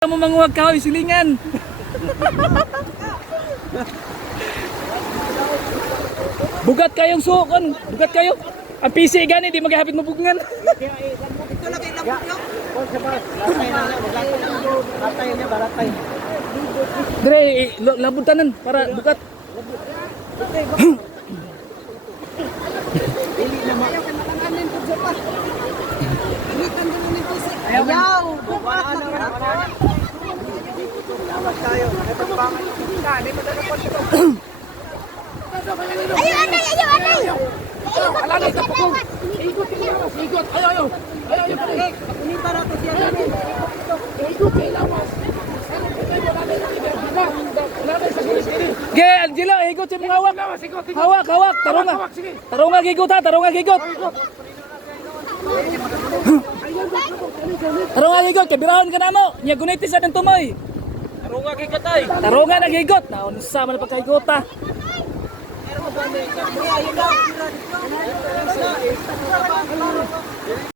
Mo manguwag ka, silingan. Bugat kayong sukon, bugat kayo. Ang PC gani di maghapit mo bugngan. Ito lagi labot yo. Baratay niya, baratay. Dire labud tanan para bugat. Dili na mo. Ayaw. Awas tayo. Ito bangan yung kita. Di pa talaga po ito. Ayo anay, ayo anay. Alalay ka pugong. Ikot ilawas, ikot. Ayo. Ini para ko siya namin. Ikot ilawas. Ge, Angelo, ikot si mga hawak. Hawak. Tarunga gigot ha, tarunga gigot. Tarunga gigot, kabirahon ka na mo. Nya gunitis sa ng tumoy. Tarunga kay katay. Tarunga na gigot. Na unsa man pagkaigot ha.